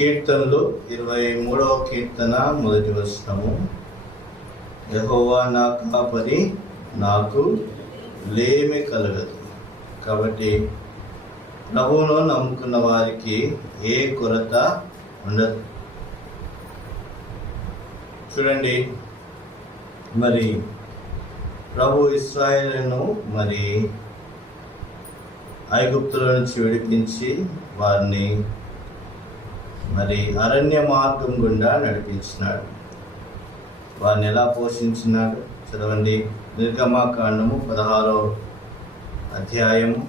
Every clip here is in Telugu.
కీర్తనలు 23వ కీర్తన మొదటి వచనము. యెహోవా నా కాపరి, నాకు లేమి కలగదు. కాబట్టి ప్రభువును నమ్ముకున్న వారికి ఏ కొరత ఉండదు. చూడండి, మరి ప్రభు ఇశ్రాయేలును మరి ఐగుప్తుల నుంచి విడిపించి వారిని మరి అరణ్య మార్గం గుండా నడిపించినాడు. వారిని ఎలా పోషించినాడు చదవండి. నిర్గమకాండము 16వ అధ్యాయము,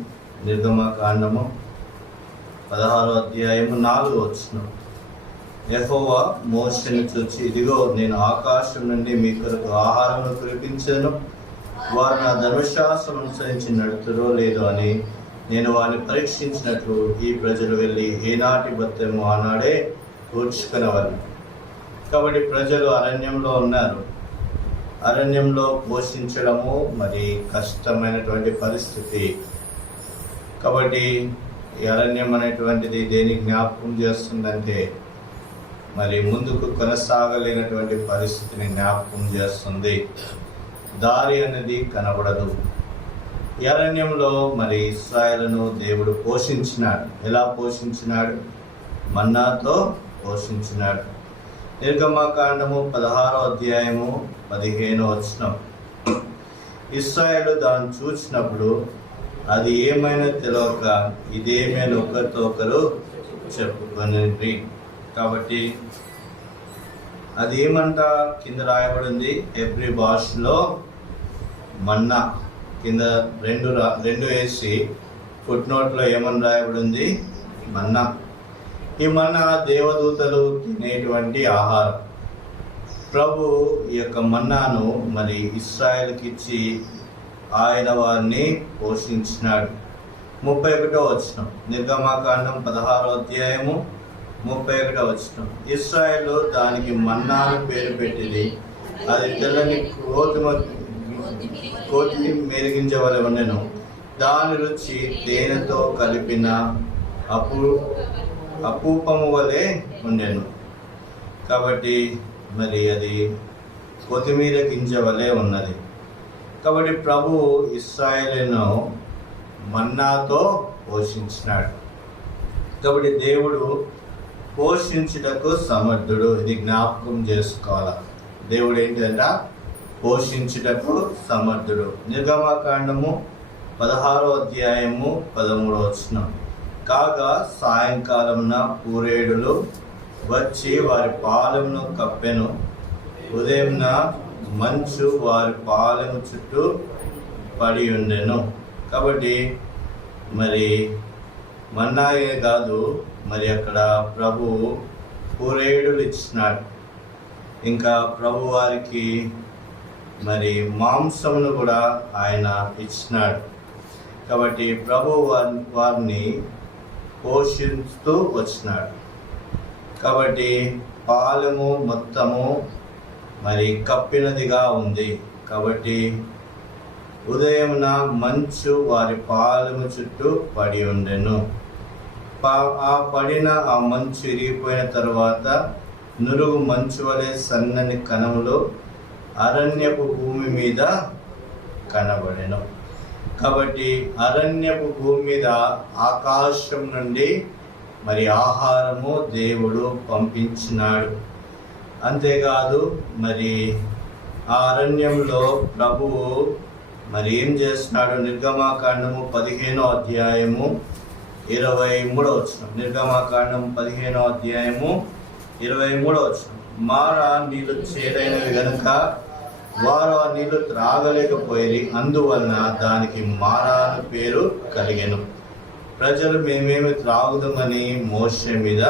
నిర్గమకాండము 16వ అధ్యాయము 4వ వచనం. యెహోవా మోషేను చూచి, ఇదిగో నేను ఆకాశం నుండి మీ కొరకు ఆహారమును కురిపించాను, వారు నా ధర్మశాస్త్రం అనుసరించి నడుతురో లేదో అని నేను వారిని పరీక్షించినట్లు ఈ ప్రజలు వెళ్ళి ఏనాటి బత్తెమో ఆనాడే కూర్చుకునేవారు. కాబట్టి ప్రజలు అరణ్యంలో ఉన్నారు. అరణ్యంలో పోషించడము మరి కష్టమైనటువంటి పరిస్థితి. కాబట్టి ఈ అరణ్యం అనేటువంటిది దేని జ్ఞాపకం చేస్తుందంటే మరి ముందుకు కొనసాగలేనటువంటి పరిస్థితిని జ్ఞాపకం చేస్తుంది. దారి అనేది కనబడదు. ఈ అరణ్యంలో మరి ఇశ్రాయేలును దేవుడు పోషించినాడు. ఎలా పోషించినాడు? మన్నాతో పోషించినాడు. నిర్గమకాండము 16వ అధ్యాయము 15వ వచనం. ఇశ్రాయేలు దాన్ని చూసినప్పుడు అది ఏమైనా తెలియక ఇదేమైనా ఒకరితో ఒకరు చెప్పుకొని. కాబట్టి అది ఏమంట కింద రాయబడింది హెబ్రీ భాషలో మన్నా. కింద రెండు వేసి ఫుట్ నోట్లో ఏమని రాయబడింది? మన్నా. ఈ మన్నా దేవదూతలు తినేటువంటి ఆహారం. ప్రభు ఈ యొక్క మన్నాను మరి ఇశ్రాయేలుకి ఇచ్చి ఆయన వారిని పోషించినాడు. 31వ వచనం, నిర్గమకాండం 16వ అధ్యాయము 31వ వచనం. ఇశ్రాయేలు దానికి మన్నాను పేరు పెట్టింది. అది తెల్లని కోతి మెరిగించవలె ఉండెను. దాని రుచి తేనెతో కలిపిన అపూపము వలె ఉండెను. కాబట్టి మరి అది కొత్తిమీర గింజ వలె ఉన్నది. కాబట్టి ప్రభు ఇశ్రాయేలును మన్నాతో పోషించినాడు. కాబట్టి దేవుడు పోషించుటకు సమర్థుడు. ఇది జ్ఞాపకం చేసుకోవాలి. దేవుడు ఏంటంటే పోషించుటకు సమర్థుడు. నిర్గమకాండము 16వ అధ్యాయము 13వ వచనం. కాగా సాయంకాలమున పూరేడులు వచ్చి వారి పాలెమును కప్పెను. ఉదయంన మంచు వారి పాలెము చుట్టూ పడి ఉండెను. కాబట్టి మరి మన్నాయే కాదు, మరి అక్కడ ప్రభు పూరేడులు ఇచ్చినాడు. ఇంకా ప్రభు వారికి మరి మాంసమును కూడా ఆయన ఇచ్చినాడు. కాబట్టి ప్రభు వారిని పోషిస్తూ వచ్చినాడు. కాబట్టి పాలెము మొత్తము మరి కప్పినదిగా ఉంది. కాబట్టి ఉదయమున మంచు వారి పాలెము చుట్టూ పడి ఉండెను. ఆ పడిన ఆ మంచు ఇరిగిపోయిన తర్వాత నురుగు మంచు వలె సన్నని కణములు అరణ్యపు భూమి మీద కనబడెను. కాబట్టి అరణ్యపు భూమి మీద ఆకాశం నుండి మరి ఆహారము దేవుడు పంపించినాడు. అంతేకాదు మరి ఆ అరణ్యంలో ప్రభువు మరి ఏం చేస్తున్నాడు? నిర్గమకాండము 15వ అధ్యాయము 23వ వచనం. నిర్గమకాండం 15వ అధ్యాయము 23వ వచనం. మారా నీళ్లు చేదైనవి గనుక వారు ఆ నీళ్లు త్రాగలేకపోయి, అందువలన దానికి మారా అని పేరు కలిగెను. ప్రజలు మేమేమి త్రాగుదామని మోషే మీద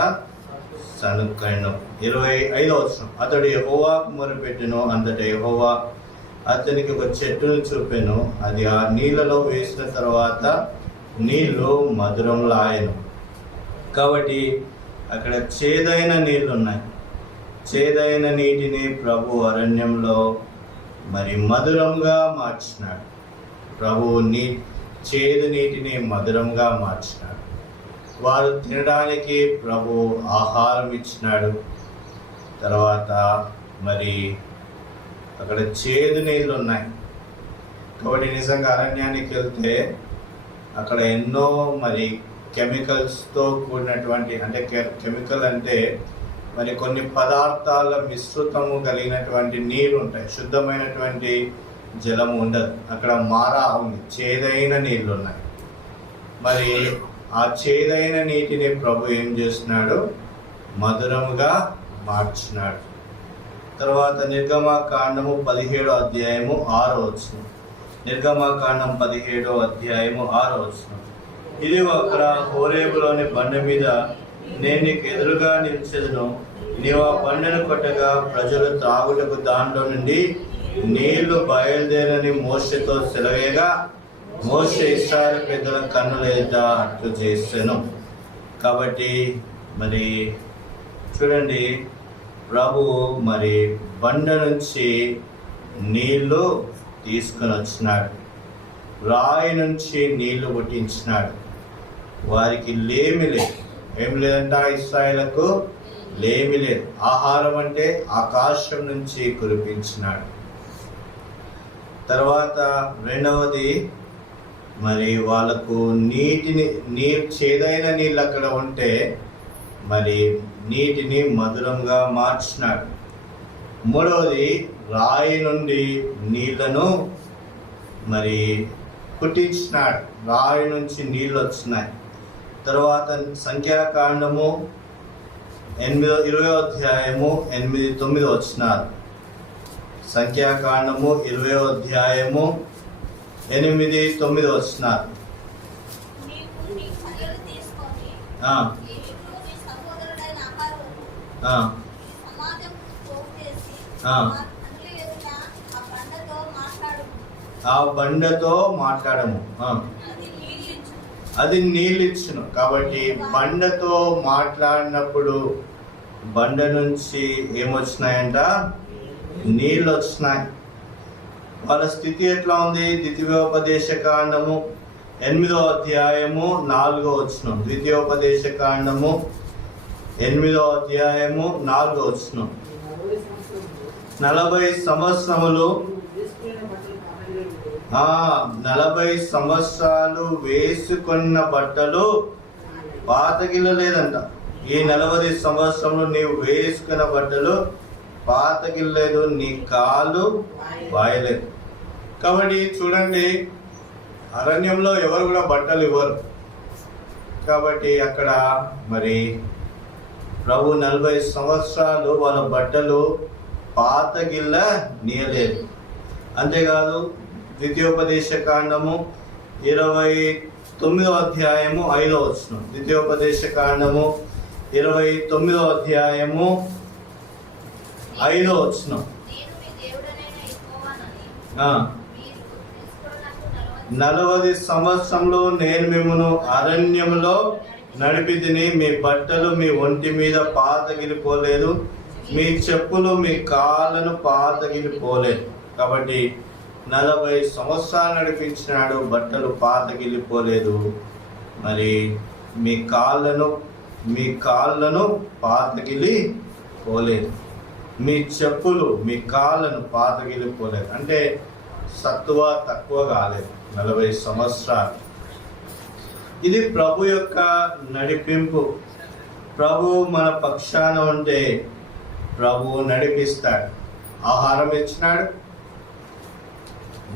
సనుక్కెను. 25వ వచనం. అతడు యెహోవాకు మొరపెట్టెను. అంతటా యెహోవా అతనికి ఒక చెట్టును చూపెను. అది ఆ నీళ్ళలో వేసిన తర్వాత నీళ్లు మధురంలో ఆయను. కాబట్టి అక్కడ చేదైన నీళ్లు ఉన్నాయి. చేదైన నీటిని ప్రభు అరణ్యంలో మరి మధురంగా మార్చినాడు. ప్రభువు చేదు నీటిని మధురంగా మార్చినాడు. వారు తినడానికి ప్రభు ఆహారం ఇచ్చినాడు. తర్వాత మరి అక్కడ చేదు నీళ్ళు ఉన్నాయి. కాబట్టి నిజంగా అరణ్యానికి వెళ్తే అక్కడ ఎన్నో మరి కెమికల్స్తో కూడినటువంటి, అంటే కెమికల్ అంటే మరి కొన్ని పదార్థాల మిశ్రితము కలిగినటువంటి నీరు ఉంటాయి. శుద్ధమైనటువంటి జలము ఉండదు. అక్కడ మారా ఉంది, చేదైన నీళ్ళు ఉన్నాయి. మరి ఆ చేదైన నీటిని ప్రభు ఏం చేస్తున్నాడు? మధురముగా మార్చినాడు. తర్వాత నిర్గమకాండము 17వ అధ్యాయము 6వ వచనం. నిర్గమకాండం 17వ అధ్యాయము 6వ వచనం. ఇది అక్కడ హోరేబులోని బండ మీద నేను నీకు ఎదురుగా నిలిచెదను. నీవు ఆ బండను కొట్టగా ప్రజలు త్రాగుటకు దాంట్లో నుండి నీళ్లు బయలుదేరని మోషేతో సెలవేగా మోషే ఇశ్రాయేలు పెద్దల కన్నుల ఎదుట అట్లు చేశాను. కాబట్టి మరి చూడండి, ప్రభు మరి బండ నుంచి నీళ్లు తీసుకొని వచ్చినాడు. రాయి నుంచి నీళ్లు పుట్టించినాడు. వారికి లేమి లేదు. ఏమి లేదంట ఇశ్రాయేలుకు? లేమి లేదు. ఆహారం అంటే ఆకాశం నుంచి కురిపించినాడు. తర్వాత రెండవది మరి వాళ్ళకు నీరు చేదైన నీళ్ళు అక్కడ ఉంటే మరి నీటిని మధురంగా మార్చినాడు. మూడవది రాయి నుండి నీళ్లను మరి పుట్టించినాడు. రాయి నుంచి నీళ్ళు వచ్చినాయి. తర్వాత సంఖ్యాకాండము 20వ అధ్యాయము 8-9 వచనాలు. సంఖ్యాకాండము 20వ అధ్యాయము 8-9 వచనాలు. ఆ బండతో మాట్లాడము, అది నీళ్ళు ఇచ్చును. కాబట్టి బండతో మాట్లాడినప్పుడు బండ నుంచి ఏమొచ్చినాయంట? నీళ్ళు వచ్చినాయి. వాళ్ళ స్థితి ఎట్లా ఉంది? ద్వితీయోపదేశ కాండము 8వ అధ్యాయము 4వ వచనం. ద్వితీయోపదేశ కాండము 8వ అధ్యాయము 4వ వచనం. 40 సంవత్సరములు 40 సంవత్సరాలు వేసుకున్న బట్టలు పాతగిల్లలేదంట. ఈ 40 సంవత్సరంలో నీవు వేసుకున్న బట్టలు పాతగిల్లలేదు, నీ కాలు వాయలేదు. కాబట్టి చూడండి, అరణ్యంలో ఎవరు కూడా బట్టలు ఇవ్వరు. కాబట్టి అక్కడ మరి ప్రభు 40 సంవత్సరాలు వాళ్ళ బట్టలు పాతగిల్ల నీయలేదు. అంతేకాదు ద్వితీయోపదేశ కాండము 29వ అధ్యాయము 5వ వచనం. ద్వితీయోపదేశ కాండము 29వ అధ్యాయము 5వ వచనం. 40 సంవత్సరంలో నేను మిమ్మును అరణ్యములో నడిపితిని. మీ బట్టలు మీ ఒంటి మీద పాతగిలిపోలేదు, మీ చెప్పులు మీ కాళ్ళను పాతగిలిపోలేదు. కాబట్టి 40 సంవత్సరాలు నడిపించినాడు, బట్టలు పాతగిలిపోలేదు. మరి మీ కాళ్ళను పాతగిలిపోలేదు, మీ చెప్పులు మీ కాళ్ళను పాతగిలిపోలేదు. అంటే సత్తువ తక్కువ కాలేదు 40 సంవత్సరాలు. ఇది ప్రభు యొక్క నడిపింపు. ప్రభు మన పక్షాన ఉంటే ప్రభు నడిపిస్తాడు. ఆహారం ఇచ్చినాడు,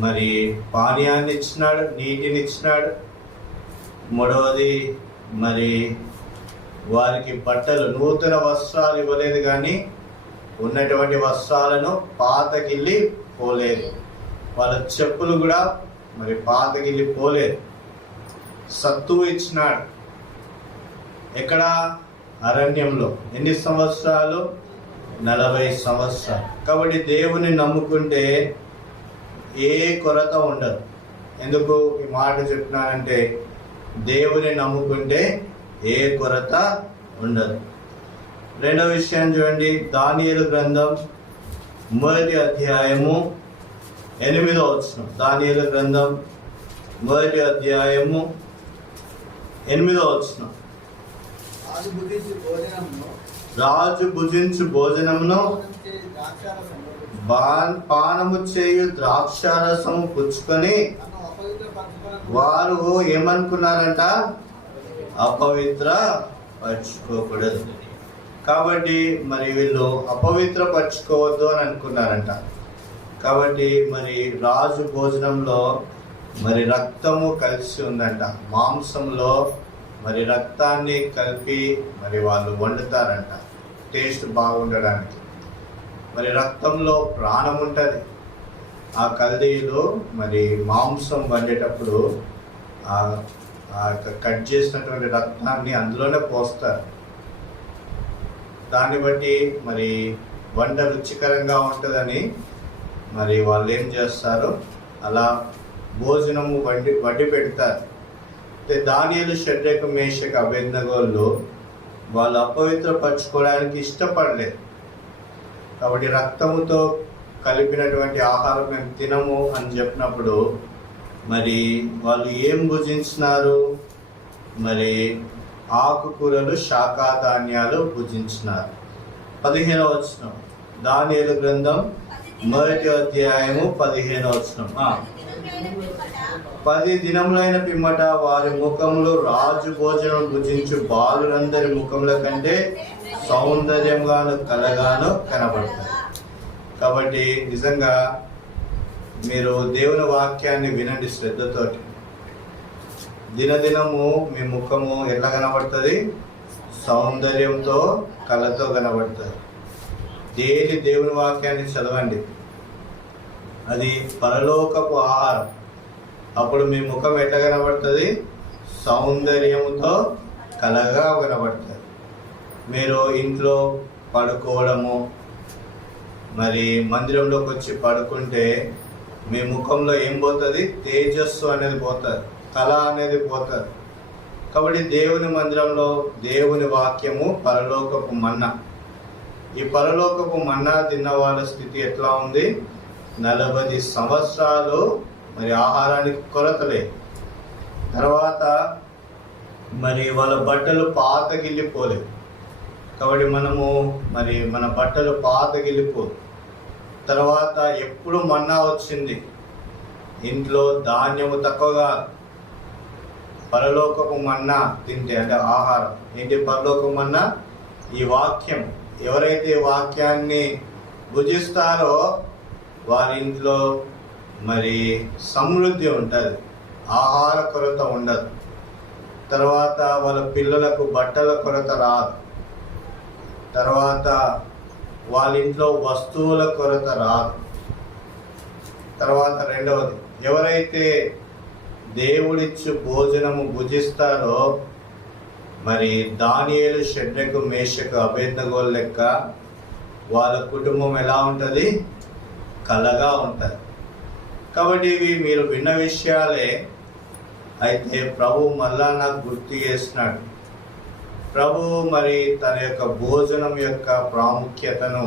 మరి పానీయాన్ని ఇచ్చినాడు, నీటిని ఇచ్చినాడు. మూడవది మరి వారికి బట్టలు, నూతన వస్త్రాలు ఇవ్వలేదు, కానీ ఉన్నటువంటి వస్త్రాలను పాతగిల్లి పోలేదు. వాళ్ళ చెప్పులు కూడా మరి పాతగిల్లి పోలేదు. సత్తువు ఇచ్చినాడు. ఎక్కడ? అరణ్యంలో. ఎన్ని సంవత్సరాలు? 40 సంవత్సరాలు. కాబట్టి దేవుని నమ్ముకుంటే ఏ కొరత ఉండదు. ఎందుకు ఈ మాట చెప్తున్నానంటే, దేవుని నమ్ముకుంటే ఏ కొరత ఉండదు. రెండవ విషయం చూడండి, దానియేలు గ్రంథం 1వ అధ్యాయము 8వ వచనం. దానియేలు గ్రంథం 1వ అధ్యాయము 8వ వచనం. రాజు భుజించు భోజనమును పానము చేయు ద్రాక్షారసము పుచ్చుకొని వారు ఏమనుకున్నారంట? అపవిత్ర పరచుకోకూడదు. కాబట్టి మరి వీళ్ళు అపవిత్ర పరచుకోవద్దు అని అనుకున్నారంట. కాబట్టి మరి రాజు భోజనంలో మరి రక్తము కలిసి ఉందంట. మాంసంలో మరి రక్తాన్ని కలిపి మరి వాళ్ళు వండుతారంట టేస్ట్ బాగుండడానికి. మరి రక్తంలో ప్రాణం ఉంటుంది. ఆ కల్దీలు మరి మాంసం వండేటప్పుడు కట్ చేసినటువంటి రక్తాన్ని అందులోనే పోస్తారు. దాన్ని బట్టి మరి వంట రుచికరంగా ఉంటుందని మరి వాళ్ళు ఏం చేస్తారు, అలా భోజనము వడ్డి పెడతారు. దానియేలు, షడ్రకు, మేషకు, అబేద్నెగోలు వాళ్ళు అపవిత్రపరచుకోవడానికి ఇష్టపడలేదు. కాబట్టి రక్తముతో కలిపినటువంటి ఆహారం మేము తినము అని చెప్పినప్పుడు మరి వాళ్ళు ఏం భుజించినారు? మరి ఆకుకూరలు, శాకాధాన్యాలు భుజించినారు. 15వ వచనం, దానియేలు గ్రంథం 1వ అధ్యాయము 15వ వచనం. 10 దినములైన పిమ్మట వారి ముఖములు రాజు భోజనం భుజించు బాలురందరి ముఖముల కంటే సౌందర్యంగాను కలగాను కనబడతాయి. కాబట్టి నిజంగా మీరు దేవుని వాక్యాన్ని వినండి శ్రద్ధతోటి. దినదినము మీ ముఖము ఎట్లా కనబడుతుంది? సౌందర్యంతో, కళతో కనబడుతుంది. డైలీ దేవుని వాక్యాన్ని చదవండి. అది పరలోకపు ఆహారం. అప్పుడు మీ ముఖం ఎట్లా కనబడుతుంది? సౌందర్యంతో, కళగా కనబడుతుంది. మీరు ఇంట్లో పడుకోవడము, మరి మందిరంలోకి వచ్చి పడుకుంటే మీ ముఖంలో ఏం పోతుంది? తేజస్సు అనేది పోతుంది, కళ అనేది పోతుంది. కాబట్టి దేవుని మందిరంలో దేవుని వాక్యము పరలోకపు మన్నా. ఈ పరలోకపు మన్నా తిన్న వాళ్ళ స్థితి ఎట్లా ఉంది? 40 సంవత్సరాలు మరి ఆహారానికి కొరతలే. తర్వాత మరి వాళ్ళ బట్టలు పాతగిల్లిపోలేవు. కాబట్టి మనము మరి మన బట్టలు పాతగిల్లిపోదు. తర్వాత ఎప్పుడు మన్నా వచ్చింది, ఇంట్లో ధాన్యము తక్కువగా. పరలోకపు మన్నా తింటే అంటే ఆహారం ఏంటి? పరలోకపు మన్నా ఈ వాక్యం. ఎవరైతే వాక్యాన్ని భుజిస్తారో వారి ఇంట్లో మరి సమృద్ధి ఉంటుంది, ఆహార కొరత ఉండదు. తర్వాత వాళ్ళ పిల్లలకు బట్టల కొరత రాదు. తర్వాత వాళ్ళ ఇంట్లో వస్తువుల కొరత రాదు. తర్వాత రెండవది, ఎవరైతే దేవుడిచ్చు భోజనము భుజిస్తారో మరి దానియేలు, షడ్రకు, మేషకు, అబేద్నెగోల లెక్క వాళ్ళ కుటుంబం ఎలా ఉంటుంది? కలగా ఉంటుంది. కాబట్టి ఇవి మీరు విన్న విషయాలే. అయితే ప్రభు మళ్ళా నాకు గుర్తు చేస్తున్నాడు. ప్రభు మరి తన యొక్క భోజనం యొక్క ప్రాముఖ్యతను,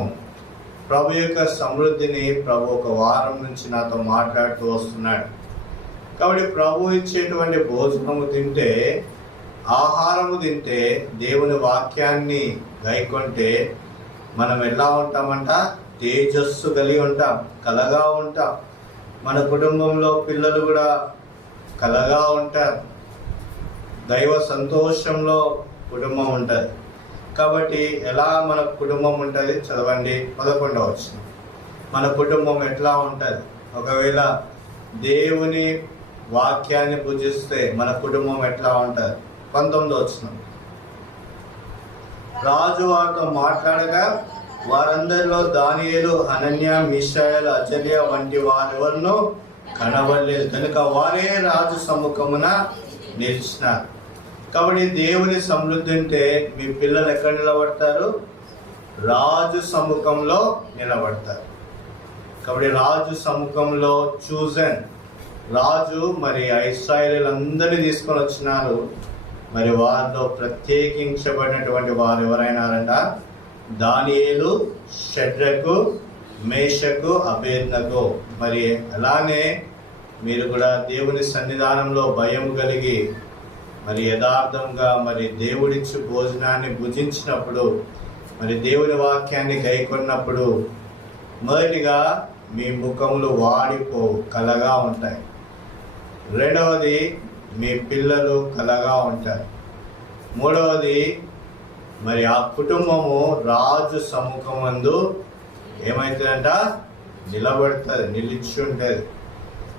ప్రభు యొక్క సమృద్ధిని ప్రభు ఒక వారం నుంచి నాతో మాట్లాడుతూ వస్తున్నాడు. కాబట్టి ప్రభు ఇచ్చేటువంటి భోజనము తింటే, ఆహారము తింటే, దేవుని వాక్యాన్ని గైకొంటే మనం ఎలా ఉంటామంట? తేజస్సు కలిగి ఉంటాం, కలగా ఉంటాం. మన కుటుంబంలో పిల్లలు కూడా కలగా ఉంటారు. దైవ సంతోషంలో కుటుంబం ఉంటుంది. కాబట్టి ఎలా మన కుటుంబం ఉంటుంది? చదవండి 11వ వచనం. మన కుటుంబం ఎట్లా ఉంటుంది? ఒకవేళ దేవుని వాక్యాన్ని పూజిస్తే మన కుటుంబం ఎట్లా ఉంటుంది? 19వ వచనం. రాజు వారితో మాట్లాడగా వారందరిలో దానియేలు, హనన్యా, మిషాయేలు, అజర్యా వంటి వారెవరినూ కనబడలేదు కనుక వారే రాజు సముఖమున నిలిచినారు. కాబట్టి దేవుని సమృద్ధి అంటే మీ పిల్లలు ఎక్కడ నిలబడతారు? రాజు సముఖంలో నిలబడతారు. కాబట్టి రాజు సముఖంలో చూజన్ రాజు మరి ఇశ్రాయేలీయులందరినీ తీసుకొని వచ్చినారు. మరి వారిలో ప్రత్యేకించబడినటువంటి వారు ఎవరైనారంట? దానియేలు, షడ్రకు, మేషకు, అబేద్నెగో. మరి అలానే మీరు కూడా దేవుని సన్నిధానంలో భయం కలిగి మరి యథార్థంగా మరి దేవుడిచ్చి భోజనాన్ని భుజించినప్పుడు, మరి దేవుని వాక్యాన్ని గైకొన్నప్పుడు మొదటిగా మీ ముఖములు వాడిపోవు, కలగా ఉంటాయి. రెండవది, మీ పిల్లలు కలగా ఉంటారు. మూడవది, మరి ఆ కుటుంబము రాజు సముఖమందు ఏమవుతుందంట, నిలబడుతుంది, నిలిచి ఉంటుంది.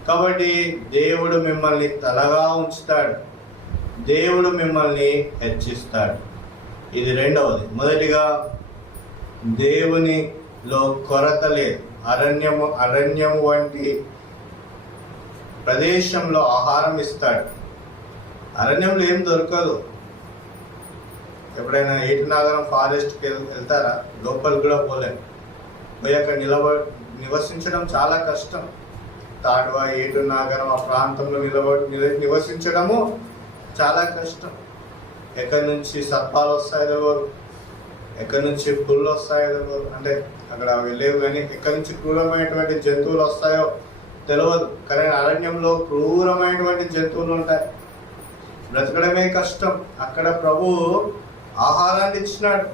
కాబట్టి దేవుడు మిమ్మల్ని తలగా ఉంచుతాడు, దేవుడు మిమ్మల్ని హెచ్చిస్తాడు. ఇది రెండవది. మొదటిగా, దేవునిలో కొరత లేదు. అరణ్యము వంటి ప్రదేశంలో ఆహారం ఇస్తాడు. అరణ్యంలో ఏం దొరకదు. ఎప్పుడైనా ఏటునాగరం ఫారెస్ట్కి వెళ్తారా? లోపలికి కూడా పోలేము. పోయి అక్కడ నివసించడం చాలా కష్టం. తాడ్వా, ఏటునాగరం ఆ ప్రాంతంలో నివసించడము చాలా కష్టం. ఎక్కడి నుంచి సర్పాలు వస్తాయో తెలియదు, ఎక్కడి నుంచి పుళ్ళు వస్తాయో తెలియదు, అంటే అక్కడ వెళ్ళేవు, కానీ ఎక్కడి నుంచి క్రూరమైనటువంటి జంతువులు వస్తాయో తెలియదు. కానీ అరణ్యంలో క్రూరమైనటువంటి జంతువులు ఉంటాయి, బ్రతకడమే కష్టం. అక్కడ ప్రభువు ఆహారాన్ని ఇచ్చినాడు,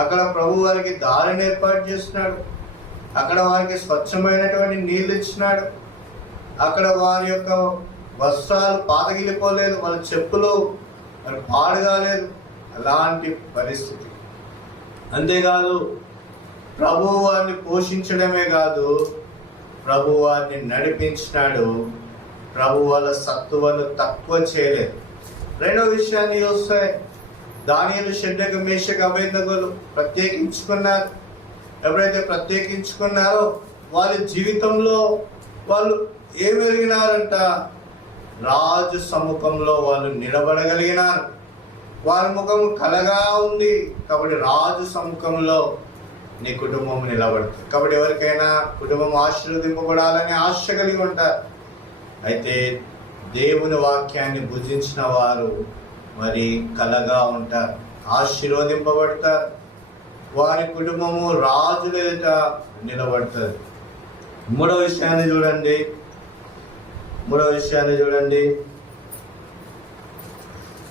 అక్కడ ప్రభు వారికి దారిని ఏర్పాటు చేస్తున్నాడు, అక్కడ వారికి స్వచ్ఛమైనటువంటి నీళ్ళు ఇచ్చినాడు, అక్కడ వారి యొక్క వస్త్రాలు పాతగిలిపోలేదు, వాళ్ళ చెప్పులు మరి పాడు కాలేదు. అలాంటి పరిస్థితి. అంతేకాదు, ప్రభు వారిని పోషించడమే కాదు, ప్రభు వారిని నడిపించినాడు. ప్రభు వాళ్ళ సత్తువను తక్కువ చేయలేదు. రెండో విషయాన్ని చూస్తే, దానియేలు, షడ్రకు, మేషకు, అబేద్నెగోలు ప్రత్యేకించుకున్నారు. ఎవరైతే ప్రత్యేకించుకున్నారో వాళ్ళ జీవితంలో వాళ్ళు ఏం ఎరిగినారంట, రాజు సముఖంలో వాళ్ళు నిలబడగలిగినారు. వారి ముఖం కలగా ఉంది. కాబట్టి రాజు సముఖంలో నీ కుటుంబం నిలబడుతుంది. కాబట్టి ఎవరికైనా కుటుంబం ఆశీర్వదింపబడాలని ఆశ కలిగి ఉంటారు. అయితే దేవుని వాక్యాన్ని భుజించిన వారు మరి కలగా ఉంటారు, ఆశీర్వదింపబడతారు. వారి కుటుంబము రాజుల ఎదుట నిలబడుతుంది. మూడవ విషయాన్ని చూడండి.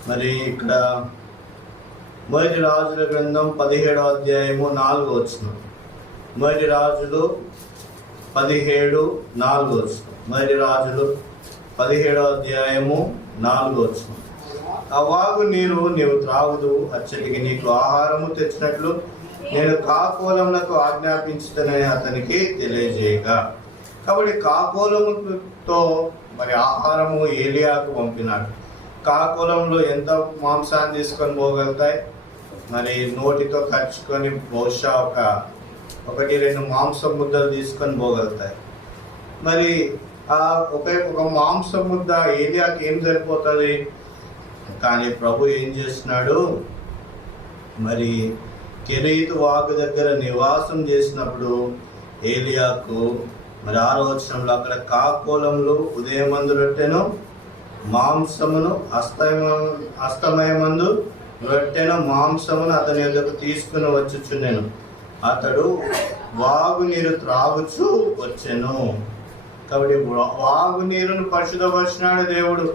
మరి ఇక్కడ మొదటి రాజుల గ్రంథం 17వ అధ్యాయము 4వ వచనం. మొదటి రాజులు 17:4 వచనం. మొదటి రాజులు 17వ అధ్యాయము 4వ వచనం. ఆ వాగు నీరు నీవు త్రాగుదు, అచ్చటికి నీకు ఆహారము తెచ్చినట్లు నేను కాకోలములకు ఆజ్ఞాపించుతానని అతనికి తెలియజేయగా. కాబట్టి కాకోలముతో మరి ఆహారము ఏలియాకు పంపినాడు. కాకోలంలో ఎంత మాంసాన్ని తీసుకొని పోగలుగుతాయి? మరి నోటితో ఖర్చుకొని బహుశా 1-2 మాంసం ముద్దలు తీసుకొని పోగలుగుతాయి. మరి ఒక మాంసం ముద్ద ఏలియాకి ఏం సరిపోతుంది? కానీ ప్రభు ఏం చేస్తున్నాడు, మరి కెరీతు వాగు దగ్గర నివాసం చేసినప్పుడు ఏలియాకు మరి 6వ వచనంలో అక్కడ కాకోలంలో ఉదయమందు రొట్టెను మాంసమును, అస్తమయమందు రొట్టెను మాంసమును అతని యొద్దకు తీసుకుని వచ్చుచుండెను. అతడు వాగు నీరు త్రాగుచూ వచ్చెను. కాబట్టి వాగు నీరును పరిశుద్ధపరిచినాడు దేవుడు.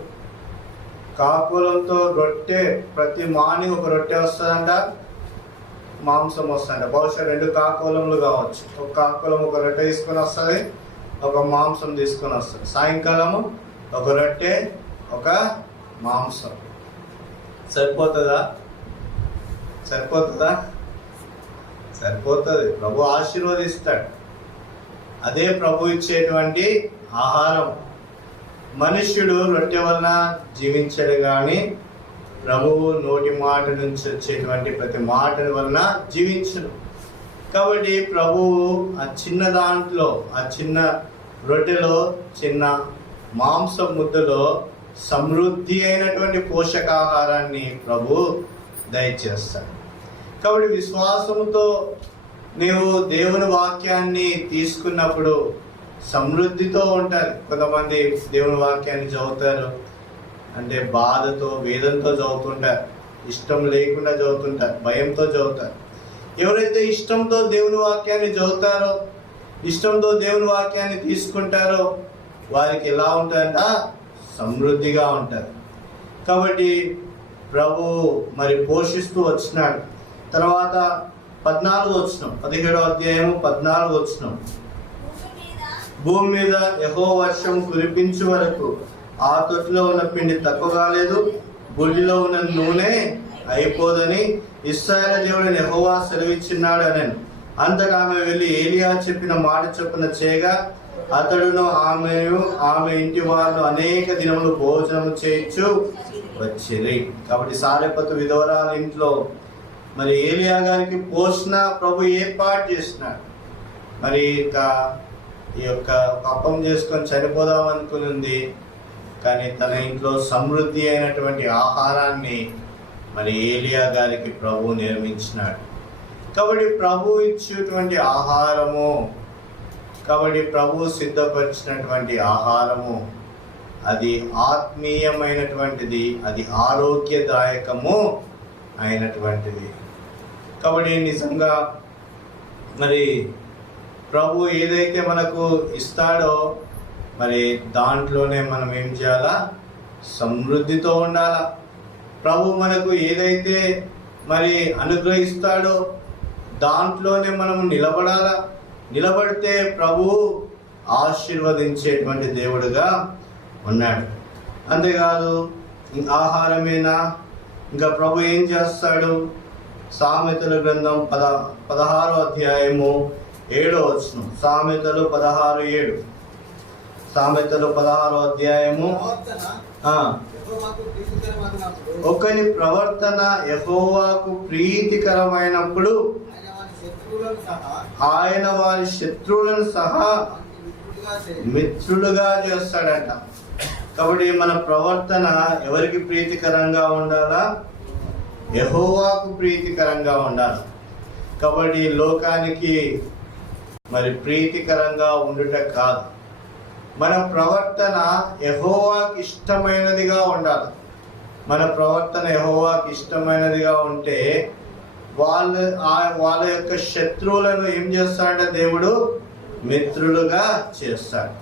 కాకులంతో రొట్టె, ప్రతి మార్నింగ్ ఒక రొట్టె వస్తుందంట, మాంసం వస్తుందంట. బహుశా 2 కాకులములు కావచ్చు. ఒక కాకులం ఒక రొట్టె తీసుకొని వస్తుంది, ఒక మాంసం తీసుకొని వస్తుంది. సాయంకాలము ఒక రొట్టె, ఒక మాంసం. సరిపోతుందా? సరిపోతుంది. ప్రభు ఆశీర్వదిస్తాడు. అదే ప్రభు ఇచ్చేటువంటి ఆహారం. మనుష్యుడు రొట్టె వలన జీవించడు కానీ ప్రభువు నోటి మాట నుంచి వచ్చేటువంటి ప్రతి మాట వలన జీవించడు. కాబట్టి ప్రభువు ఆ చిన్న దాంట్లో, ఆ చిన్న రొట్టెలో, చిన్న మాంసం ముద్దలో సమృద్ధి అయినటువంటి పోషకాహారాన్ని ప్రభు దయచేస్తాడు. కాబట్టి విశ్వాసంతో నీవు దేవుని వాక్యాన్ని తీసుకున్నప్పుడు సమృద్ధితో ఉంటారు. కొంతమంది దేవుని వాక్యాన్ని చదువుతారు అంటే బాధతో, వేదంతో చదువుతుంటారు, ఇష్టం లేకుండా చదువుతుంటారు, భయంతో చదువుతారు. ఎవరైతే ఇష్టంతో దేవుని వాక్యాన్ని చదువుతారో, ఇష్టంతో దేవుని వాక్యాన్ని తీసుకుంటారో వారికి ఎలా ఉంటారంట? సమృద్ధిగా ఉంటారు. కాబట్టి ప్రభు మరి పోషిస్తూ వచ్చినాడు. తర్వాత 14 వచనం, 17వ అధ్యాయము 14 వచనం, భూమి మీద యెహోవా వర్షం కురిపించే వరకు ఆ తొట్టిలో ఉన్న పిండి తక్కువ కాలేదు, బుడ్డిలో ఉన్న నూనె అయిపోదని ఇశ్రాయేలు దేవుడైన యెహోవా సెలవిచ్చినాడు అని. అంతటా ఆమె వెళ్ళి ఏలియా చెప్పిన మాట చొప్పున చేయగా అతడును ఆమె ఇంటి వాళ్ళు అనేక దినములు భోజనం చేయొచ్చు వచ్చిరి. కాబట్టి సారెపతు విధవరాల ఇంట్లో మరి ఏలియా గారికి పోషణ ప్రభు ఏర్పాటు చేసినాడు. మరి ఈ యొక్క అప్పం చేసుకొని చనిపోదాం అనుకుని, కానీ తన ఇంట్లో సమృద్ధి అయినటువంటి ఆహారాన్ని మరి ఏలియా గారికి ప్రభు నిర్మించినాడు. కాబట్టి ప్రభు ఇచ్చేటువంటి ఆహారము, కాబట్టి ప్రభు సిద్ధపరిచినటువంటి ఆహారము అది ఆత్మీయమైనటువంటిది, అది ఆరోగ్యదాయకము అయినటువంటిది. కాబట్టి నిజంగా మరి ప్రభు ఏదైతే మనకు ఇస్తాడో మరి దాంట్లోనే మనం ఏం చేయాలా? సమృద్ధితో ఉండాలా. ప్రభు మనకు ఏదైతే మరి అనుగ్రహిస్తాడో దాంట్లోనే మనం నిలబడాలా. నిలబడితే ప్రభు ఆశీర్వదించేటువంటి దేవుడుగా ఉన్నాడు. అంతేకాదు ఆహారమేనా, ఇంకా ప్రభు ఏం చేస్తాడు? సామెతల గ్రంథం 16వ అధ్యాయము 7వ వచనం, సామెతలు 16:7, సామెతలు 16వ అధ్యాయము, ఒకని ప్రవర్తన యెహోవాకు ప్రీతికరమైనప్పుడు ఆయన వారి శత్రువులను సహా మిత్రులుగా చేస్తాడట. కాబట్టి మన ప్రవర్తన ఎవరికి ప్రీతికరంగా ఉండాలా? యెహోవాకు ప్రీతికరంగా ఉండాలి. కాబట్టి లోకానికి మరి ప్రీతికరంగా ఉండుట కాదు, మన ప్రవర్తన యెహోవాకి ఇష్టమైనదిగా ఉండాలి. మన ప్రవర్తన యెహోవాకి ఇష్టమైనదిగా ఉంటే వాళ్ళ యొక్క శత్రువులను ఏం చేస్తాడంటే దేవుడు మిత్రులుగా చేస్తాడు.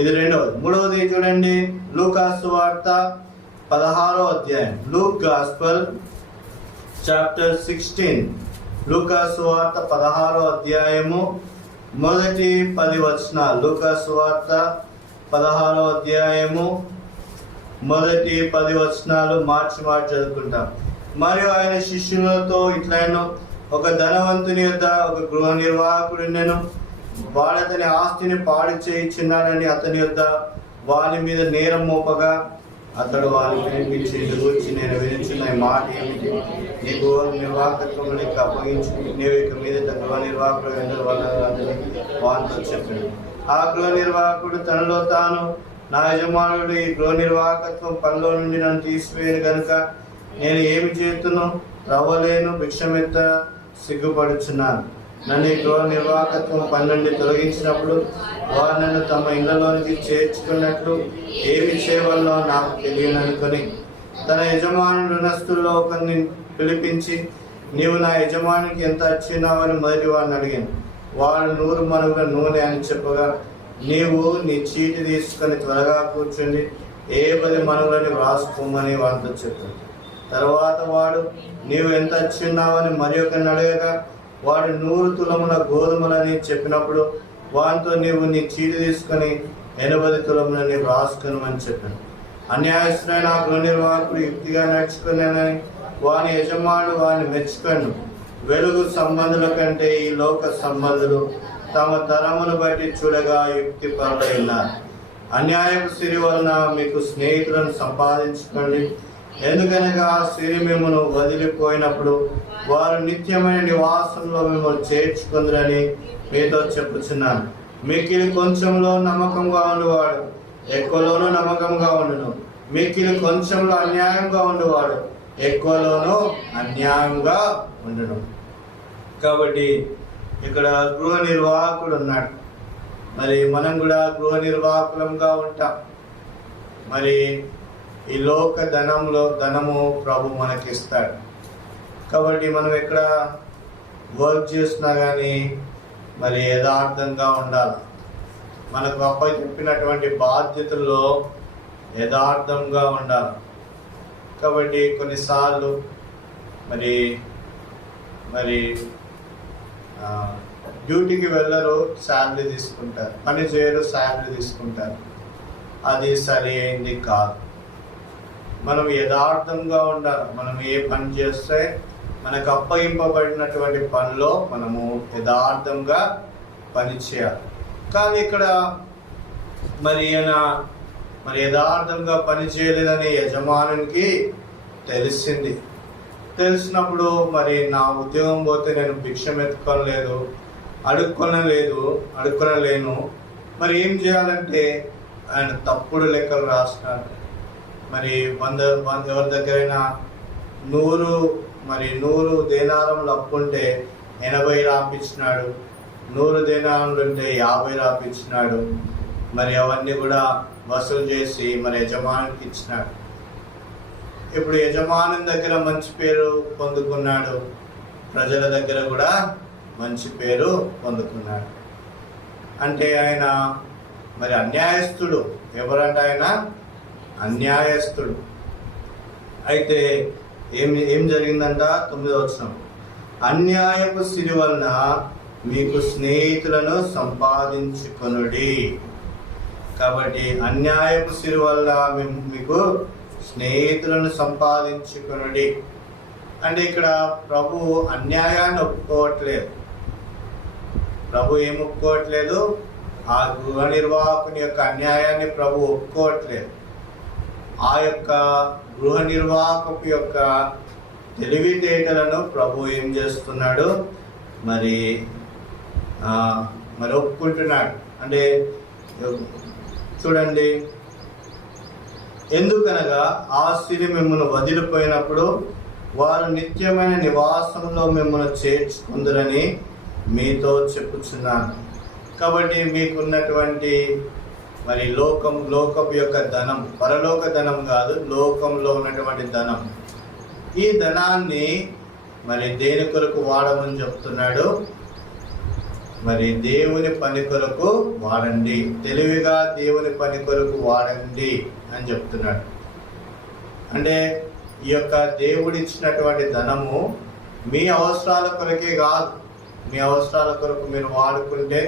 ఇది రెండవది. మూడవది చూడండి, లూకా సువార్త 16వ అధ్యాయం, లూక్ గాస్పెల్ చాప్టర్ 16, లూకా సువార్త 16వ అధ్యాయము మొదటి 10 వచనాలు. లూకా సువార్త 16వ అధ్యాయము మొదటి 10 వచనాలు మార్చి చదువుకుంటాం. మరియు ఆయన శిష్యులతో ఇట్లైన ఒక ధనవంతుని యొద్ద ఒక గృహ నిర్వాహకుడుండెను. వాడు అతని ఆస్తిని పాడు చేయించున్నాడని అతని యొద్ద వాని మీద నేరం మోపగా అతడు వారిని పిలిపించి, గురించి నేను విధించిన మాట ఏమిటి? నీ గృహ నిర్వాహకత్వం నీకు అప్పగించు, నీవు ఇక మీద గృహ నిర్వాహకుడు ఎందరు వల్ల వానితో చెప్పాడు. ఆ గృహ నిర్వాహకుడు తనలో తాను, నా యజమానుడు ఈ గృహ నిర్వాహకత్వం పనిలో నుండి నన్ను తీసివేయను గనుక నేను ఏమి చేస్తున్నా? రవ్వలేను, భిక్షమెత్త సిగ్గుపడుచున్నాను. నన్ను ఈ గృహ నిర్వాహకత్వం పని నుండి తొలగించినప్పుడు వారు నన్ను తమ ఇళ్లలోనికి చేర్చుకున్నట్లు ఏమి చేయవల్లో నాకు తెలియననుకొని తన యజమానుడు రుణస్తుల్లో ఒకరిని పిలిపించి, నీవు నా యజమానికి ఎంత వచ్చినావని మొదటి వాడిని అడిగాను. వాడు 100 మణుగుల నూనె అని చెప్పగా, నీవు నీ చీటి తీసుకొని త్వరగా కూర్చుండి 10 మణుగులని వ్రాసుకోమని వాడితో చెప్పాడు. తర్వాత వాడు, నీవు ఎంత వచ్చిన్నావని మరి ఒకరిని అడగగా, వాడు 100 తులముల గోధుమలని చెప్పినప్పుడు వానితో, నీవు నీ చీటి తీసుకొని 80 తులములని వ్రాసుకుని చెప్పాను. అన్యాయస్తుడైన ఆ గృహ నిర్వాహకుడు యుక్తిగా నడుచుకున్నానని వాని యజమానుడు వాని మెచ్చుకొను. వెలుగు సంబంధుల కంటే ఈ లోక సంబంధులు తమ తరమును బట్టి చూడగా యుక్తి పరులై ఉన్నారు. అన్యాయపు సిరి వలన మీకు స్నేహితులను సంపాదించుకోండి. ఎందుకనగా ఆ సిరి మిమ్మల్ని వదిలిపోయినప్పుడు వారు నిత్యమైన నివాసంలో మిమ్మల్ని చేర్చుకుందరని మీతో చెప్పుచున్నాను. మిక్కిలి కొంచెంలో నమ్మకంగా ఉండేవాడు ఎక్కువలోనూ నమ్మకంగా ఉండును. మిక్కిలి కొంచెంలో అన్యాయంగా ఉండేవాడు ఎక్కువలోనూ అన్యాయంగా ఉండును. కాబట్టి ఇక్కడ గృహ నిర్వాహకుడు ఉన్నాడు. మరి మనం కూడా గృహ నిర్వాహకులంగా ఉంటాం. మరి ఈ లోక ధనము ప్రభు మనకిస్తాడు. కాబట్టి మనం ఎక్కడ వర్క్ చేసినా కానీ మరి యథార్థంగా ఉండాలి. మనకు అబ్బాయి చెప్పినటువంటి బాధ్యతల్లో యథార్థంగా ఉండాలి. కాబట్టి కొన్నిసార్లు మరి మరి డ్యూటీకి వెళ్ళరు, శాలరీ తీసుకుంటారు, పని చేయరు, శాలరీ తీసుకుంటారు. అది సరి అయింది కాదు. మనం యథార్థంగా ఉండాలి. మనం ఏ పని చేస్తే మనకు అప్పగింపబడినటువంటి పనిలో మనము యథార్థంగా పని చేయాలి. కానీ ఇక్కడ మరి యథార్థంగా పని చేయలేదని యజమానునికి తెలిసినప్పుడు మరి నా ఉద్యోగం పోతే నేను భిక్షం ఎత్తుకోలేదు, అడుక్కొనలేను. మరి ఏం చేయాలంటే ఆయన తప్పుడు లెక్కలు రాసినాడు. మరి 100 ఎవరి దగ్గరైనా 100 దేనారములు అప్పుంటే 80 రాపించినాడు, 100 దేనారములు ఉంటే 50 రాపించినాడు. మరి అవన్నీ కూడా వసూలు చేసి మరి యజమానికి ఇచ్చినాడు. ఇప్పుడు యజమాని దగ్గర మంచి పేరు పొందుకున్నాడు, ప్రజల దగ్గర కూడా మంచి పేరు పొందుకున్నాడు. అంటే ఆయన మరి అన్యాయస్తుడు. ఎవరంటే ఆయన అన్యాయస్తుడు. అయితే ఏం జరిగిందంట? 9వ వచనం, అన్యాయపు సిరి వలన మీకు స్నేహితులను సంపాదించుకొనుడి. కాబట్టి అన్యాయపు సిరి వల్ల మీకు స్నేహితులను సంపాదించుకొనుడి అంటే ఇక్కడ ప్రభు అన్యాయాన్ని ఒప్పుకోవట్లేదు. ప్రభు ఏం ఒప్పుకోవట్లేదు? ఆ గృహ నిర్వాహకుని యొక్క అన్యాయాన్ని ప్రభు ఒప్పుకోవట్లేదు. ఆ యొక్క గృహ నిర్వాహకు యొక్క తెలివితేటలను ప్రభు ఏం చేస్తున్నాడు? మరి ఒప్పుకుంటున్నాడు. అంటే చూడండి, ఎందుకనగా ఆ సిరి మిమ్మల్ని వదిలిపోయినప్పుడు వారు నిత్యమైన నివాసంలో మిమ్మల్ని చేర్చుకుందరని మీతో చెప్పుచున్నాను. కాబట్టి మీకున్నటువంటి మరి లోకపు యొక్క ధనం, పరలోక ధనం కాదు, లోకంలో ఉన్నటువంటి ధనం, ఈ ధనాన్ని మరి దేని కొరకు వాడమని చెప్తున్నాడు? మరి దేవుని పని కొరకు వాడండి, తెలివిగా దేవుని పని కొరకు వాడండి అని చెప్తున్నాడు. అంటే ఈ యొక్క దేవుడు ఇచ్చినటువంటి ధనము మీ అవసరాల కొరకే కాదు. మీ అవసరాల కొరకు మీరు వాడుకుంటే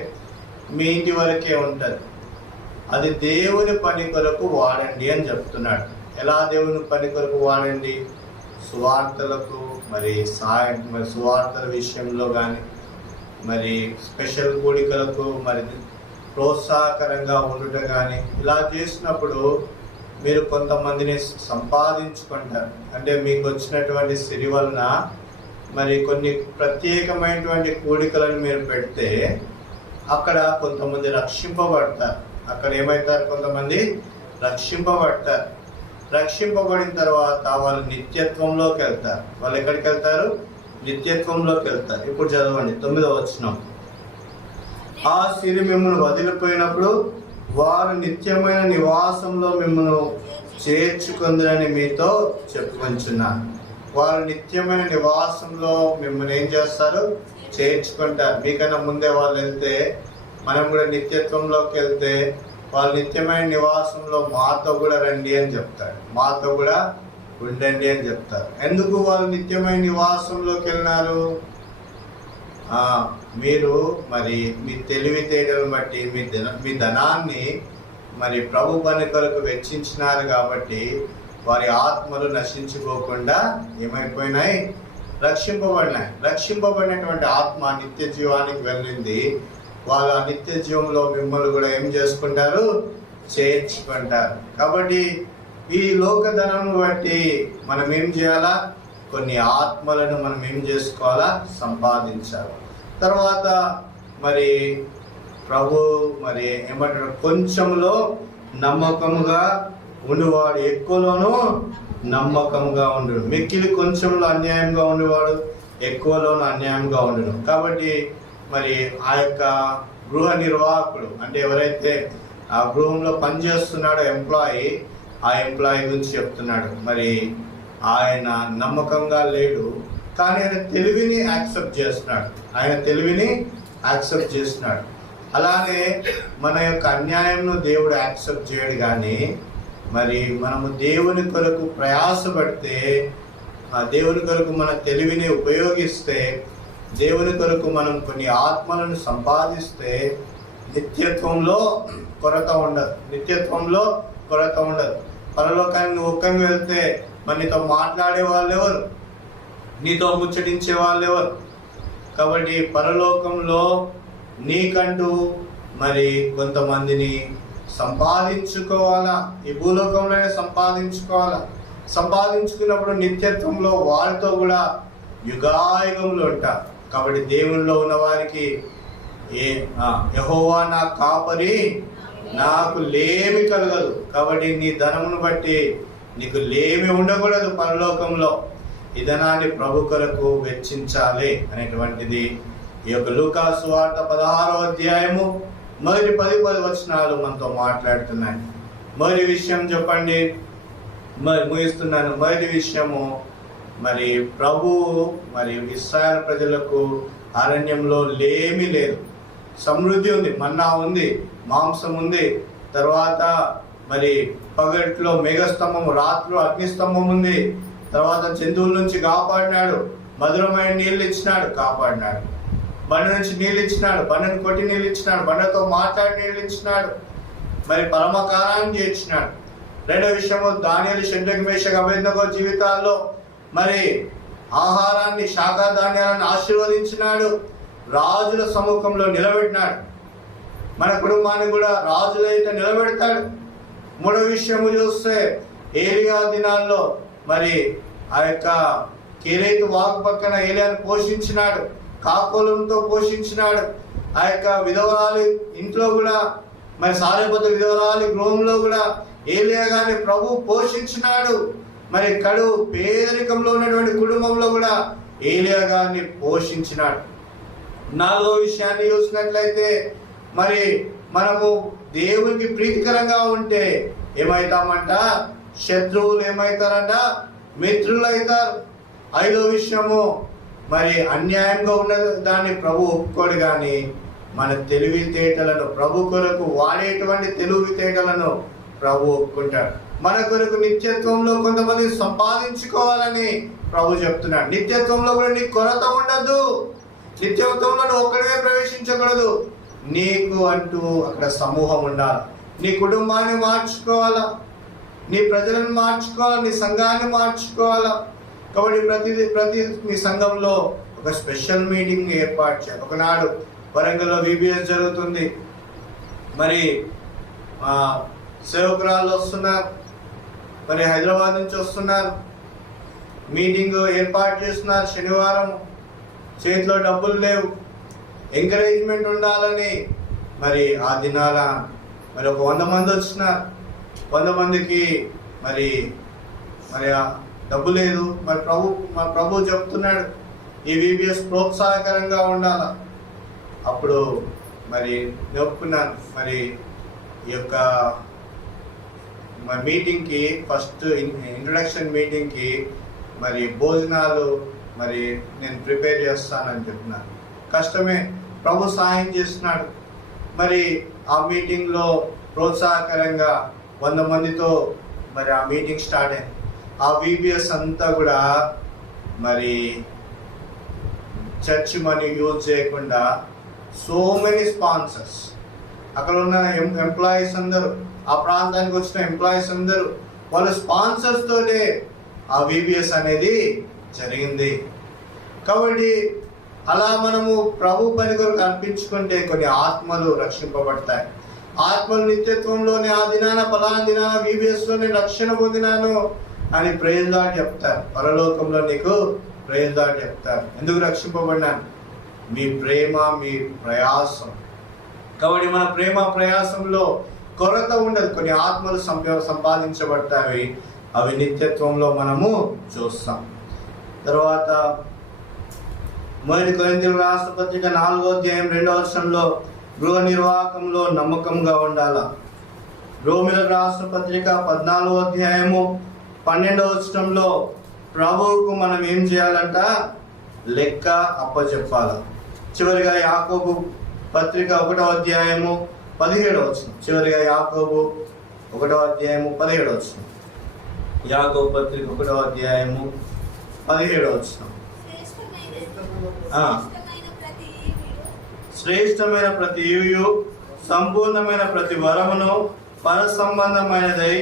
మీ ఇంటి వరకే ఉంటుంది. అది దేవుని పని కొరకు వాడండి అని చెప్తున్నాడు. ఎలా దేవుని పని కొరకు వాడండి? సువార్తలకు మరి సువార్తల విషయంలో కానీ, మరి స్పెషల్ కూడికలకు మరి ప్రోత్సాహకరంగా ఉండుట కానీ, ఇలా చేసినప్పుడు మీరు కొంతమందిని సంపాదించుకుంటారు. అంటే మీకు వచ్చినటువంటి సిరి వలన మరి కొన్ని ప్రత్యేకమైనటువంటి కూడికలను మీరు పెడితే అక్కడ కొంతమంది రక్షింపబడతారు. అక్కడ ఏమవుతారు? కొంతమంది రక్షింపబడతారు. రక్షింపబడిన తర్వాత వాళ్ళు నిత్యత్వంలోకి వెళ్తారు. వాళ్ళు ఎక్కడికి వెళ్తారు? నిత్యత్వంలోకి వెళ్తారు. ఇప్పుడు చదవండి 9వ వచనం, ఆ సిరి మిమ్మల్ని వదిలిపోయినప్పుడు వారు నిత్యమైన నివాసంలో మిమ్మల్ని చేర్చుకుందని మీతో చెప్పుకొంచున్నాను. వారు నిత్యమైన నివాసంలో మిమ్మల్ని ఏం చేస్తారు? చేర్చుకుంటారు. మీకన్నా ముందే వాళ్ళు వెళ్తే, మనం కూడా నిత్యత్వంలోకి వెళ్తే వాళ్ళు నిత్యమైన నివాసంలో మాతో కూడా రండి అని చెప్తారు, మాతో కూడా ఉండండి అని చెప్తారు. ఎందుకు వాళ్ళు నిత్యమైన నివాసంలోకి వెళ్ళినారు? మీరు మరి మీ తెలివితేటలను బట్టి మీ ధనాన్ని మరి ప్రభు పని కొరకు వెచ్చించినారు. కాబట్టి వారి ఆత్మలు నశించుకోకుండా ఏమైపోయినాయి? రక్షింపబడినాయి. రక్షింపబడినటువంటి ఆత్మ నిత్య జీవానికి వెళ్ళింది. వాళ్ళ నిత్య జీవంలో మిమ్మల్ని కూడా ఏం చేసుకుంటారు? చేర్చుకుంటారు. కాబట్టి ఈ లోకధనం బట్టి మనం ఏం చేయాలా? కొన్ని ఆత్మలను మనం ఏం చేసుకోవాలా? సంపాదించాలి. తర్వాత మరి ప్రభు మరి ఏమంటాడు? కొంచెంలో నమ్మకముగా ఉండేవాడు ఎక్కువలోనూ నమ్మకంగా ఉండు. మిక్కిలి కొంచెంలో అన్యాయంగా ఉండేవాడు ఎక్కువలోనూ అన్యాయంగా ఉండును. కాబట్టి మరి ఆ యొక్క గృహ నిర్వాహకుడు, అంటే ఎవరైతే ఆ గృహంలో పనిచేస్తున్నాడో ఎంప్లాయీ, ఆ ఎంప్లాయీ గురించి చెప్తున్నాడు. మరి ఆయన నమ్మకంగా లేడు, కానీ ఆయన తెలివిని యాక్సెప్ట్ చేస్తున్నాడు. అలానే మన యొక్క అన్యాయంను దేవుడు యాక్సెప్ట్ చేయడు, కానీ మరి మనము దేవుని కొరకు ప్రయాసపడితే, ఆ దేవుని కొరకు మన తెలివిని ఉపయోగిస్తే, దేవుని కొరకు మనం కొన్ని ఆత్మలను సంపాదిస్తే నిత్యత్వంలో కొరత ఉండదు. నిత్యత్వంలో కొరత ఉండదు. పరలోకానికి నువ్వు ఒక్కని వెళ్తే మరి నీతో మాట్లాడే వాళ్ళు ఎవరు? నీతో ముచ్చటించే వాళ్ళు ఎవరు? కాబట్టి పరలోకంలో నీకంటూ మరి కొంతమందిని సంపాదించుకోవాలా. ఈ భూలోకంలోనే సంపాదించుకోవాలా. సంపాదించుకున్నప్పుడు నిత్యత్వంలో వారితో కూడా యుగాయుగంలో ఉంటారు. కాబట్టి దేవునిలో ఉన్న వారికి యెహోవా నా కాపరి, నాకు లేమి కలగదు. కాబట్టి నీ ధనమును బట్టి నీకు లేమి ఉండకూడదు. పరలోకంలో ఈ ధనాన్ని ప్రభు కొరకు వెచ్చించాలి అనేటువంటిది ఈ యొక్క లూకా సువార్త 16వ అధ్యాయము మొదటి 10 వచనాలు మనతో మాట్లాడుతున్నాయి. మొదటి విషయం చెప్పండి, మరి ముగిస్తున్నాను. మొదటి విషయము, మరి ప్రభువు మరి ఇశ్రాయేలు ప్రజలకు అరణ్యంలో లేమి లేదు. సమృద్ధి ఉంది, మన్నా ఉంది, మాంసం ఉంది. తర్వాత మరి పగట్లో మేఘస్తంభము, రాత్రులు అగ్నిస్తంభం ఉంది. తర్వాత జంతువుల నుంచి కాపాడినాడు, మధురమైన నీళ్ళు ఇచ్చినాడు, కాపాడినాడు. బండ నుంచి నీళ్ళు ఇచ్చినాడు, బండను కొట్టి నీళ్ళు ఇచ్చినాడు, బండతో మాట్లాడి నీళ్ళు ఇచ్చినాడు, మరి పరమకారాన్ని చేర్చినాడు. రెండో విషయము, దానియేలు, షడ్రక్, మేషక్, అబేద్నెగో జీవితాల్లో మరి ఆహారాన్ని, శాఖా ధాన్యాలను ఆశీర్వదించినాడు, రాజుల సముఖంలో నిలబెట్టినాడు. మన కుటుంబాన్ని కూడా రాజులైతే నిలబెడతాడు. మూడో విషయము చూస్తే, ఏలియా దినాల్లో మరి ఆ యొక్క కెరేతు వాగు పక్కన ఏలియాను పోషించినాడు, కాకోలంతో పోషించినాడు. ఆ యొక్క విధవరాలి ఇంట్లో కూడా, మరి సారెపోత విధవరాలి గృహంలో కూడా ఏలియా గారిని ప్రభు పోషించినాడు. మరి కడు పేదరికంలో ఉన్నటువంటి కుటుంబంలో కూడా ఏలియా గారిని పోషించినాడు. నాలుగో విషయాన్ని చూసినట్లయితే, మరి మనము దేవునికి ప్రీతికరంగా ఉంటే ఏమవుతామంట? శత్రువులు ఏమవుతారంట? మిత్రులు అవుతారు. ఐదో విషయము, మరి అన్యాయంగా ఉన్న దాన్ని ప్రభు ఒప్పుకోడు, కానీ మన తెలివితేటలను ప్రభు కొరకు వాడేటువంటి తెలివితేటలను ప్రభు ఒప్పుకుంటాడు. మన కొరకు నిత్యత్వంలో కొంతమంది సంపాదించుకోవాలని ప్రభు చెప్తున్నాడు. నిత్యత్వంలో కూడా నీకు కొరత ఉండదు. నిత్యత్వంలో నువ్వు ఒక్కడివే ప్రవేశించకూడదు. నీకు అంటూ అక్కడ సమూహం ఉండాలి. నీ కుటుంబాన్ని మార్చుకోవాలా, నీ ప్రజలను మార్చుకోవాలా, నీ సంఘాన్ని మార్చుకోవాలా. కాబట్టి ప్రతి మీ సంఘంలో ఒక స్పెషల్ మీటింగ్ ఏర్పాటు చేయాలి. ఒకనాడు వరంగల్లో VBS జరుగుతుంది. మరి సేవకురాలు వస్తున్నారు, మరి హైదరాబాద్ నుంచి వస్తున్నారు, మీటింగ్ ఏర్పాటు చేస్తున్నారు. శనివారం చేతిలో డబ్బులు లేవు, ఎంకరేజ్మెంట్ ఉండాలని మరి ఆ దినాల మరి ఒక 100 మంది వచ్చినారు. 100 మందికి మరి మరి డబ్బు లేదు. మరి ప్రభు చెప్తున్నాడు, ఈ VBS ప్రోత్సాహకరంగా ఉండాల. అప్పుడు మరి చెప్పుకున్నాను, మరి ఈ యొక్క మీటింగ్కి ఫస్ట్ ఇంట్రడక్షన్ మీటింగ్కి మరి భోజనాలు మరి నేను ప్రిపేర్ చేస్తానని చెప్పినాను. కష్టమే, ప్రభు సాయం చేస్తున్నాడు. మరి ఆ మీటింగ్లో ప్రోత్సాహకరంగా 100 మందితో మరి ఆ మీటింగ్ స్టార్ట్ అయింది. ఆ VBS అంతా కూడా మరి చర్చ్ మనీ యూజ్ చేయకుండా సో మెనీ స్పాన్సర్స్, అక్కడ ఉన్న ఎంప్లాయీస్ అందరూ, ఆ ప్రాంతానికి వచ్చిన ఎంప్లాయీస్ అందరూ వాళ్ళ స్పాన్సర్స్ తోటే ఆ VBS అనేది జరిగింది. కాబట్టి అలా మనము ప్రభు పని కొరకు అర్పించుకుంటే కొన్ని ఆత్మలు రక్షింపబడతాయి. ఆత్మలు నిత్యత్వంలోనే ఆ దినాన పలానా దినాన VBSలోనే రక్షణ పొందినాను అని ప్రైజ్ లార్డ్ చెప్తారు. పరలోకంలో నీకు ప్రైజ్ లార్డ్ చెప్తారు. ఎందుకు రక్షింపబడినాను? మీ ప్రేమ, మీ ప్రయాసం. కాబట్టి మన ప్రేమ ప్రయాసంలో కొరత ఉండదు. కొన్ని ఆత్మలు సంపాదించబడతాయి, అవి నిత్యత్వంలో మనము చూస్తాం. తర్వాత 1 కొరింథీయులకు రాసిన పత్రిక 4వ అధ్యాయం 2వ వచనంలో గృహ నిర్వాహకంలో నమ్మకంగా ఉండాల. రోమీయులకు రాసిన పత్రిక 14వ అధ్యాయము 12వ వచనంలో ప్రభువుకు మనం ఏం చేయాలంట? లెక్క అప్పచెప్పాల. చివరిగా యాకోబు పత్రిక 1వ అధ్యాయము 17వ వచనం, చివరిగా యాకోబు 1వ అధ్యాయము 17వ వచనం. యాకోబు పత్రిక 1వ అధ్యాయము 17వ వచనం. శ్రేష్టమైన ప్రతి ఈవియు సంపూర్ణమైన ప్రతి వరమును పర సంబంధమైనదై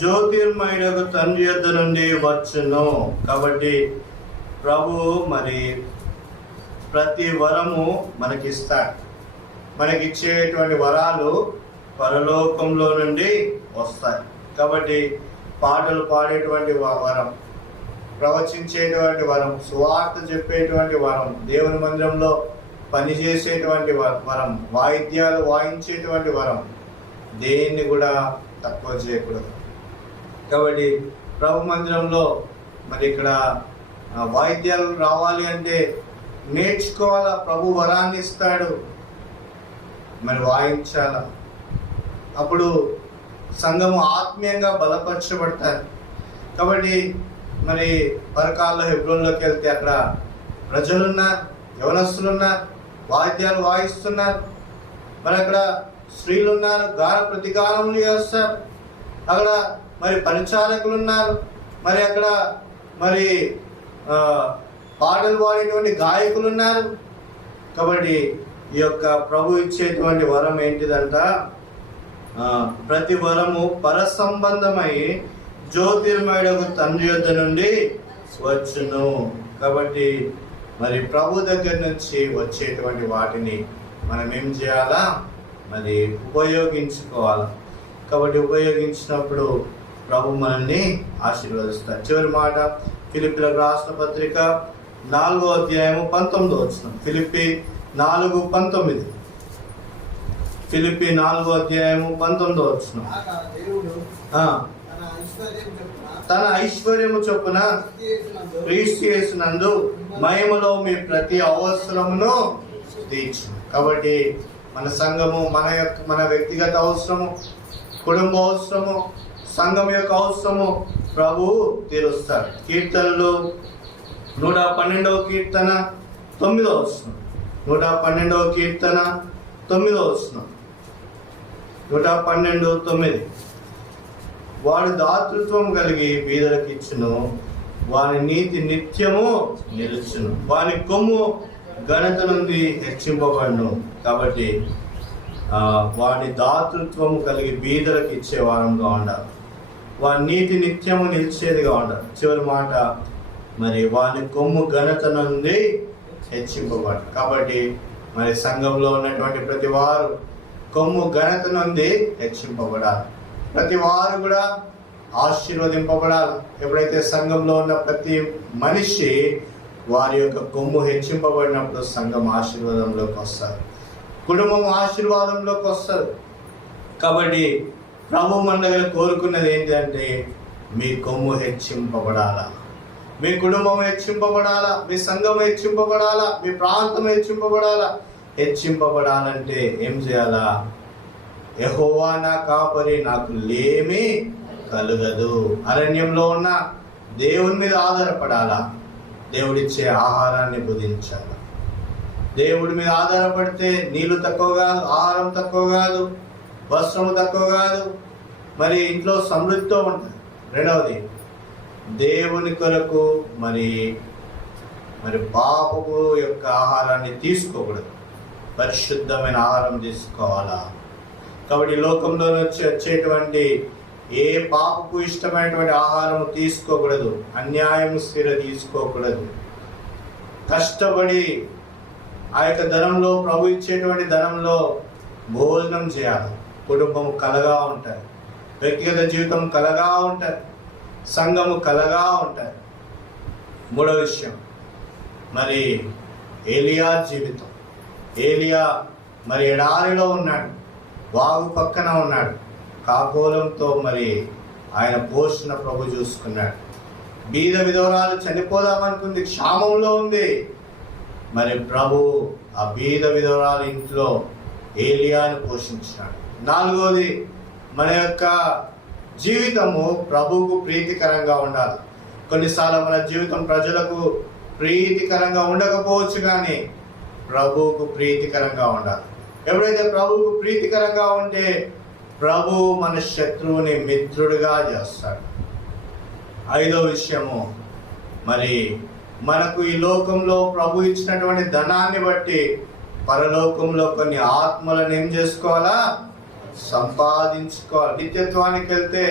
జ్యోతిర్మయుడకు తండ్రి యొద్ద నుండి వచ్చును. కాబట్టి ప్రభు మరి ప్రతి వరము మనకిస్తాడు. మనకిచ్చేటువంటి వరాలు పరలోకంలో నుండి వస్తాయి. కాబట్టి పాటలు పాడేటువంటి వరం, ప్రవచించేటువంటి వరం, సువార్త చెప్పేటువంటి వరం, దేవుని మందిరంలో పనిచేసేటువంటి వరం, వాయిద్యాలు వాయించేటువంటి వరం, దేన్ని కూడా తక్కువ చేయకూడదు. కాబట్టి ప్రభు మందిరంలో మరి ఇక్కడ వాయిద్యాలు రావాలి అంటే నేర్చుకోవాలా. ప్రభు వరాన్ని ఇస్తాడు, మరి వాయించాల. అప్పుడు సంఘము ఆత్మీయంగా బలపరచబడతారు. కాబట్టి మరి పరకాల్లో హెబ్రోన్లోకి వెళ్తే అక్కడ ప్రజలున్నారు, యవనస్తులున్నారు, వాయిద్యాలు వాయిస్తున్నారు. మరి అక్కడ స్త్రీలు ఉన్నారు, గాన ప్రతిగానములు చేస్తారు. అక్కడ మరి పరిచారకులు ఉన్నారు, మరి అక్కడ మరి పాటలు పాడేటువంటి గాయకులు ఉన్నారు. కాబట్టి ఈ యొక్క ప్రభు ఇచ్చేటువంటి వరం ఏంటిదంట? ప్రతి వరము పర సంబంధమై జ్యోతిర్మయుడకు తండ్రి యొద్ద నుండి వచ్చును. కాబట్టి మరి ప్రభు దగ్గర నుంచి వచ్చేటువంటి వాటిని మనం ఏం చేయాలా? మరి ఉపయోగించుకోవాలి. కాబట్టి ఉపయోగించినప్పుడు ప్రభు మనల్ని ఆశీర్వదిస్తారు. చివరి మాట ఫిలిప్పీలకు రాసిన పత్రిక 4వ అధ్యాయము 19వ వచనం. ఫిలిప్పీ 4:19. ఫిలిప్పీ 4వ అధ్యాయము 19వ వచనం. తన ఐశ్వర్యము చొప్పున క్రీస్తు యేసునందు మహిమలో మీ ప్రతి అవసరమును తీర్చు. కాబట్టి మన సంఘము, మన వ్యక్తిగత అవసరము, కుటుంబ అవసరము, సంఘం యొక్క అవసరము ప్రభు తీరుస్తాడు. కీర్తనలు 112వ కీర్తన 9వ వచనం. 112వ కీర్తన 9వ వచనం. 112:9. వాడు దాతృత్వం కలిగి బీదలకు ఇచ్చును, వాని నీతి నిత్యము నిలుచును, వాని కొమ్ము ఘనత నుండి హెచ్చింపబడును. కాబట్టి వాడి దాతృత్వము కలిగి బీదలకు ఇచ్చే వారంగా ఉండాలి. వాని నీతి నిత్యము నిలిచేదిగా ఉండాలి. చివరి మాట మరి వాని కొమ్ము ఘనత నుండి హెచ్చింపబడు. కాబట్టి మరి సంఘంలో ఉన్నటువంటి ప్రతి వారు కొమ్ము ఘనత నుండి హెచ్చింపబడాలి. ప్రతి వారు కూడా ఆశీర్వదింపబడాలి. ఎప్పుడైతే సంఘంలో ఉన్న ప్రతి మనిషి వారి యొక్క కొమ్ము హెచ్చింపబడినప్పుడు సంఘం ఆశీర్వాదంలోకి వస్తారు, కుటుంబం ఆశీర్వాదంలోకి వస్తారు. కాబట్టి ప్రభు మన దగ్గర కోరుకున్నది ఏంటంటే మీ కొమ్ము హెచ్చింపబడాలా, మీ కుటుంబం హెచ్చింపబడాలా, మీ సంఘం హెచ్చింపబడాలా, మీ ప్రాంతం హెచ్చింపబడాలా. హెచ్చింపబడాలంటే ఏం చేయాలా? యెహోవా నా కాపరి, నాకు లేమి కలుగదు. అరణ్యంలో ఉన్న దేవుని మీద ఆధారపడాలా, దేవుడిచ్చే ఆహారాన్ని భుజించాలి. దేవుడి మీద ఆధారపడితే నీళ్లు తక్కువ కాదు, ఆహారం తక్కువ కాదు, వస్త్రము తక్కువ కాదు, మరి ఇంట్లో సమృద్ధితో ఉంటుంది. రెండవది దేవుని కొరకు మరి పాపపు యొక్క ఆహారాన్ని తీసుకోకూడదు, పరిశుద్ధమైన ఆహారం తీసుకోవాలా. కాబట్టి లోకంలో వచ్చేటువంటి ఏ పాపకు ఇష్టమైనటువంటి ఆహారం తీసుకోకూడదు, అన్యాయం స్థిర తీసుకోకూడదు. కష్టపడి ఆ యొక్క ధనంలో, ప్రభు ఇచ్చేటువంటి ధనంలో భోజనం చేయాలి. కుటుంబం కలగా ఉంటుంది, వ్యక్తిగత జీవితం కలగా ఉంటుంది, సంఘము కలగా ఉంటుంది. మూడవ విషయం మరి ఏలియా జీవితం. ఏలియా మరి ఎడారిలో ఉన్నాడు, వాగు పక్కన ఉన్నాడు, కాకోలంతో మరి ఆయన పోషణ ప్రభు చూసుకున్నాడు. బీద విధవరాలు చనిపోదామనుకుంది, క్షామంలో ఉంది. మరి ప్రభు ఆ బీద విధవరాలు ఇంట్లో ఏలియాను పోషించినాడు. నాలుగోది మన యొక్క జీవితము ప్రభువుకు ప్రీతికరంగా ఉండాలి. కొన్నిసార్లు మన జీవితం ప్రజలకు ప్రీతికరంగా ఉండకపోవచ్చు, కానీ ప్రభువుకు ప్రీతికరంగా ఉండాలి. ఎప్పుడైతే ప్రభువుకు ప్రీతికరంగా ఉంటే ప్రభు మన శత్రువుని మిత్రుడిగా చేస్తాడు. 5వ విషయము, మరి మనకు ఈ లోకంలో ప్రభు ఇచ్చినటువంటి ధనాన్ని బట్టి పరలోకంలో కొన్ని ఆత్మలను ఏం చేసుకోవాలా? సంపాదించుకోవాలి. నిత్యత్వానికి వెళ్తే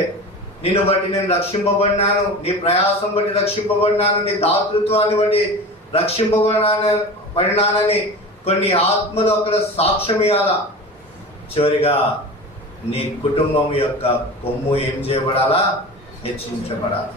నిన్ను బట్టి నేను రక్షింపబడినాను, నీ ప్రయాసం బట్టి రక్షింపబడినాను, నీ దాతృత్వాన్ని బట్టి రక్షింపబడినానని కొన్ని ఆత్మలు అక్కడ సాక్ష్యం ఇవ్వాలా. చివరిగా నీ కుటుంబం యొక్క కొమ్ము ఏం చేయబడాలా? హెచ్చించబడాలి.